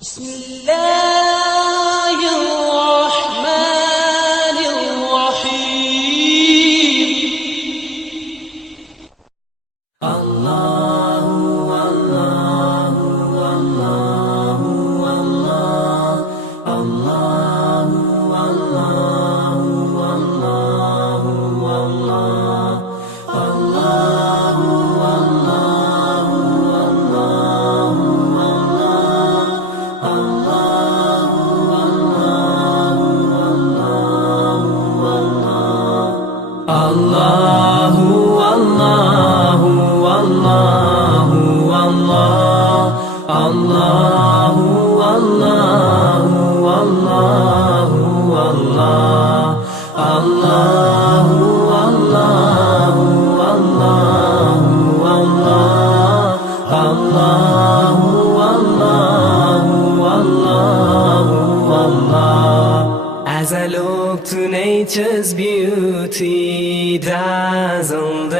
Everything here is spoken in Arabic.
بسم الله الرحمن الرحيم. الله الله الله الله الله الله الله الله الله والله والله والله الله والله والله والله الله والله والله والله الله والله والله والله. As I look to nature's beauty, dazzled